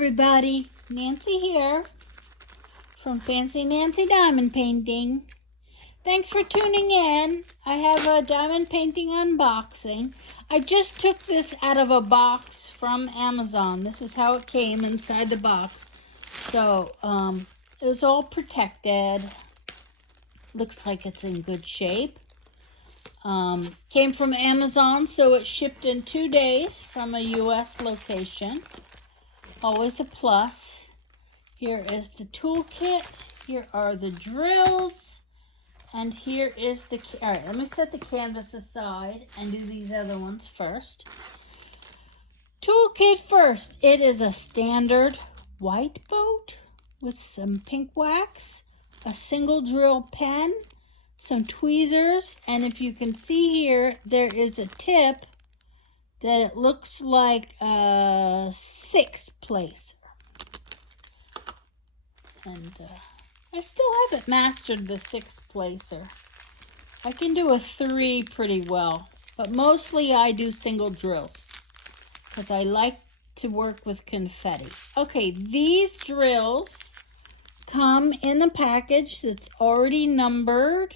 everybody, Nancy here from Fancy Nancy Diamond Painting. Thanks for tuning in. I have a diamond painting unboxing. I just took this out of a box from Amazon. This is how it came inside the box. So, it was all protected. Looks like it's in good shape. Came from Amazon, so it shipped in 2 days from a U.S. location. Always a plus. Here is the toolkit. Here are the drills. And here is the... Alright, let me set the canvas aside and do these other ones first. Toolkit first. It is a standard white boat with some pink wax, a single drill pen, some tweezers, and if you can see here, there is a tip that it looks like a 6-placer. And I still haven't mastered the 6-placer. I can do a 3 pretty well, but mostly I do single drills because I like to work with confetti. Okay, these drills come in a package that's already numbered.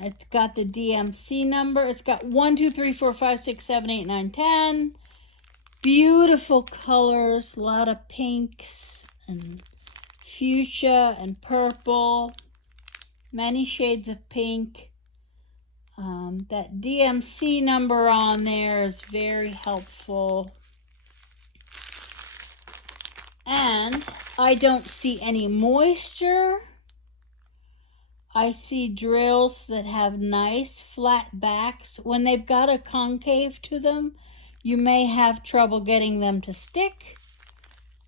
It's got the DMC number. It's got 1, 2, 3, 4, 5, 6, 7, 8, 9, 10. Beautiful colors. A lot of pinks and fuchsia and purple. Many shades of pink. That DMC number on there is very helpful. And I don't see any moisture. I see drills that have nice flat backs. When they've got a concave to them, you may have trouble getting them to stick.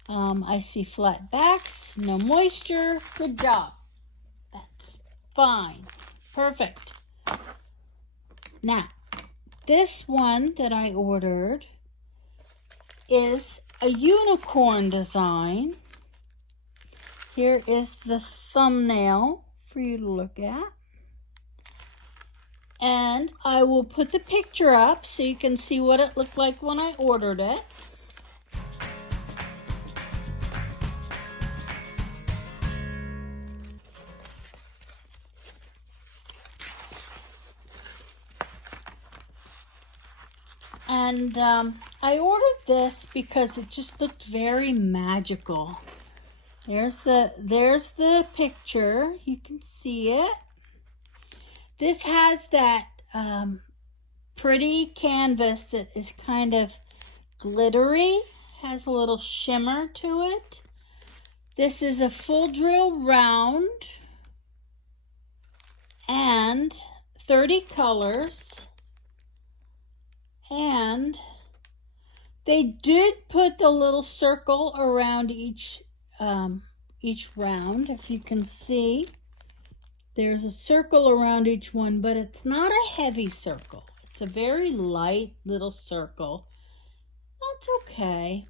I see flat backs, no moisture. Good job. That's fine. Perfect. Now, this one that I ordered is a unicorn design. Here is the thumbnail for you to look at. And I will put the picture up so you can see what it looked like when I ordered it. And I ordered this because it just looked very magical. There's the picture. You can see it. This has that pretty canvas that is kind of glittery. Has a little shimmer to it. This is a full drill round. And 30 colors. And they did put the little circle around each round. If you can see, there's a circle around each one, but it's not a heavy circle. It's a very light little circle. That's okay.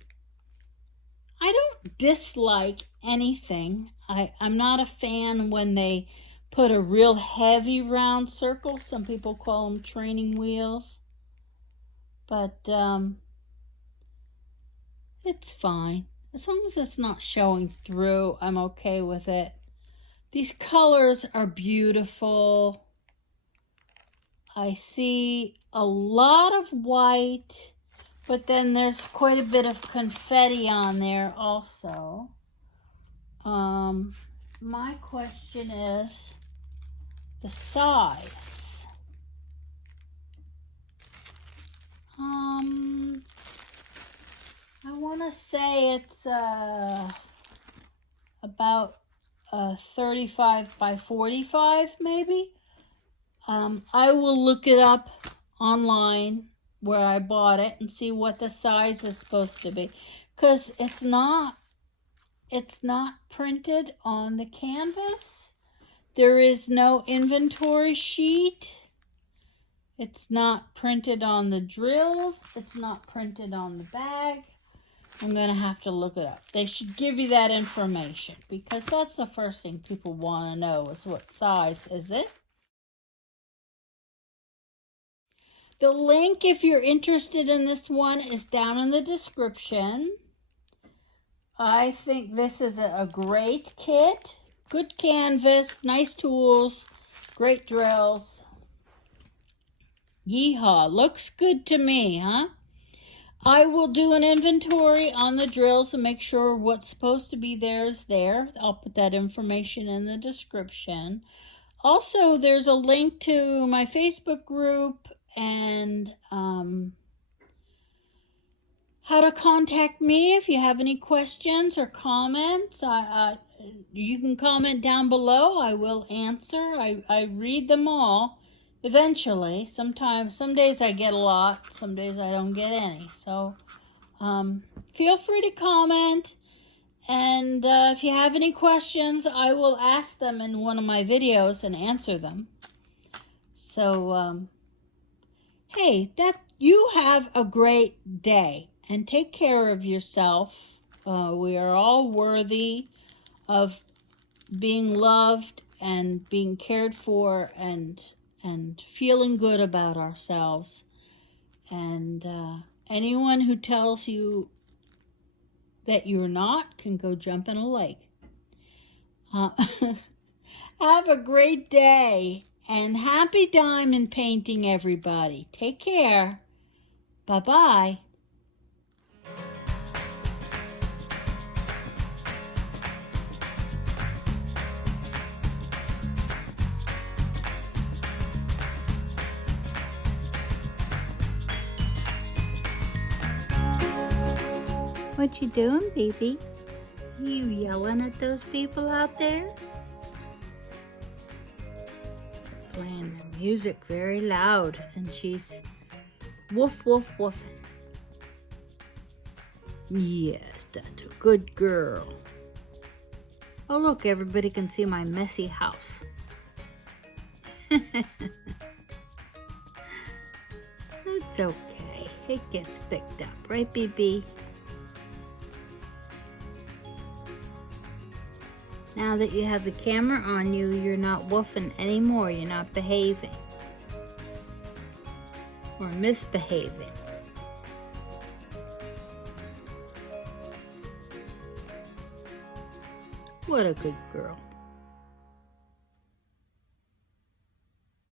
I don't dislike anything. I'm not a fan when they put a real heavy round circle. Some people call them training wheels. But it's fine. As long as it's not showing through, I'm okay with it. These colors are beautiful. I see a lot of white, but then there's quite a bit of confetti on there also. My question is the size. I want to say it's about 35 by 45 maybe. I will look it up online where I bought it and see what the size is supposed to be, because it's not printed on the canvas. There is no inventory sheet. It's not printed on the drills. It's not printed on the bag. I'm going to have to look it up. They should give you that information because that's the first thing people want to know is what size is it. The link, if you're interested in this one, is down in the description. I think this is a great kit. Good canvas, nice tools, great drills. Yeehaw, looks good to me, huh? I will do an inventory on the drills and make sure what's supposed to be there is there. I'll put that information in the description. Also, there's a link to my Facebook group and how to contact me if you have any questions or comments. You can comment down below. I will answer. I read them all eventually. Sometimes, some days I get a lot, some days I don't get any. So feel free to comment. And if you have any questions, I will ask them in one of my videos and answer them. So, hey, you have a great day and take care of yourself. We are all worthy of being loved and being cared for and feeling good about ourselves. And anyone who tells you that you're not can go jump in a lake. Have a great day and happy diamond painting, everybody. Take care. Bye-bye. What you doing, baby? You yelling at those people out there? Playing their music very loud, and she's woof, woof, woofing. Yes, that's a good girl. Oh, look, everybody can see my messy house. It's okay. It gets picked up, right, BB? Now that you have the camera on you, you're not woofing anymore. You're not behaving or misbehaving. What a good girl.